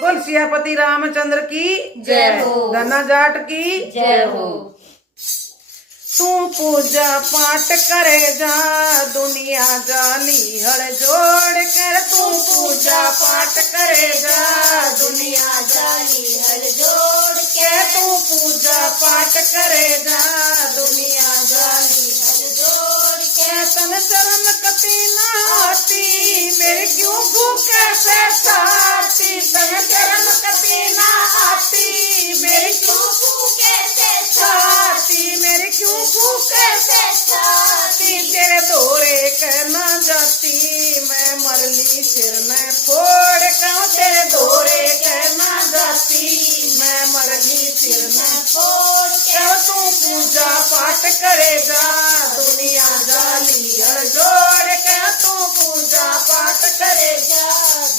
बोल सियापति रामचंद्र की जय हो। गन्ना जाट की जय हो। तू पूजा पाठ करे जा दुनिया जाली हड़ जोड़ कर तू पूजा पाठ करे जा दुनिया जाली हल जोड़ के तू पूजा पाठ करे जा दुनिया जाली हल जोड़ के तन शरण कति नाती मेरे क्यों भूखे से साथी तन शरण कति ना आती मेरे क्यों भूखे से छाती मेरे क्यों भूखे से छाती तेरे दौरे कहना जाती मैं मरली सिर में फोड़ कहूँ तेरे दौरे कहना जाती मैं मरली सिर में छोड़ क्यों तू पूजा पाठ करेगा दुनिया जाली हड़ जोड़ के तू पूजा पाठ करेगा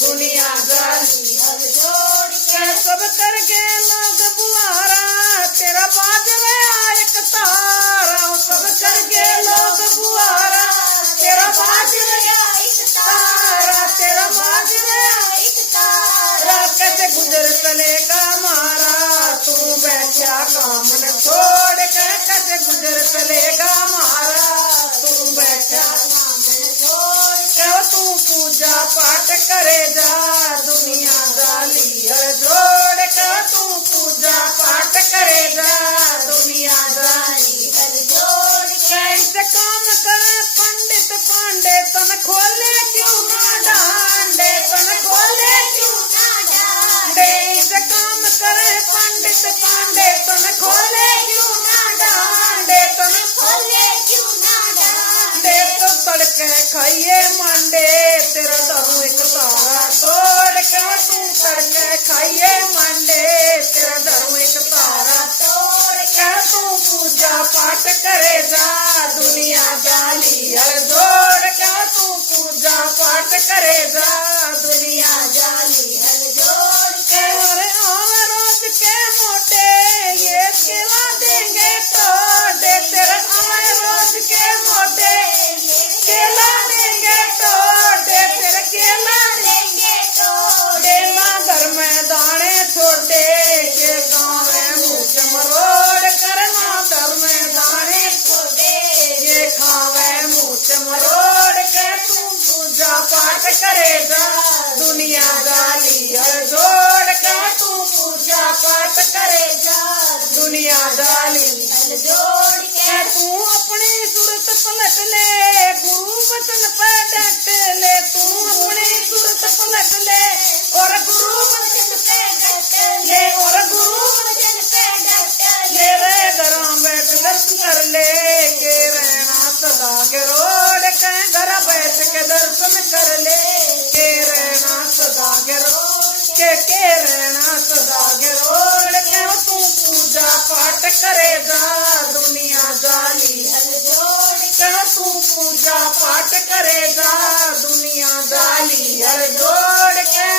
दुनिया जाली हल जोड़ के सब करके लोग बुआरा तेरा बाजवे एक तारा सब करके लोग बुआरा तेरा बाजवे तारा तेरा बाजवे तारा कैसे गुजर चलेगा मारा तू बैठा काम न छोड़ के कैसे गुजर चलेगा मारा तू बैठा छोड़ क्यों तू पूजा पाठ करे जा दुनिया जाली हड़ जोड़ के तू पूजा पाठ करे जा दुनिया जाली हल जोड़ कैसे काम करे पंडित पांडे तन खोले क्यों ना डांडे तन खोले क्यों ना डांडे ऐसे काम करे पंडित पांडे तन खोले क्यों ना डांडे तन खोले क्यों ना दे तो तड़के खाइए मंडे तेरा दरू एक तारा तोड़ के तू तड़के खाइए मंडे तेरा दरू एक तारा तोड़ के तू पूजा पाठ करे जा दुनिया जाली हड़ जोड़ के तू पूजा पाठ करे जा दुनिया जाली हल जोड़ के और आवे रोज के मोटे ये खिला देंगे तोड़े तेरे आवे रोज के मोटे केला देंगे तोड़े तेरे केला लेंगे तोड़ देना घर में दाने छोटे के गाँव में मुँह मरोड़ करना घर में दाने छोड़े ये खावे मुँह मरोड़ के तू पूजा पाठ करेगा दुनिया जाली हड़ जोड़ के तू पूजा पाठ करेगा दुनिया जाली हल जोड़ के तू अपनी सूरत पलट ले गुरु वचन पे डट ले तू अपनी सूरत पलट ले और गुरु वचन पे डट ले और गुरु वचन पे डट ले रे घरों बैठ दर्शन कर ले के रहना सदा के रोड के घर बैठ के दर्शन कर ले के रहना सदा के रोड के रहना सदा के रोड के तू पूजा पाठ करेगा दुनिया जाली हल जोड़ क्यों तू पूजा पाठ करेगा दुनिया जाली हड़ जोड़ के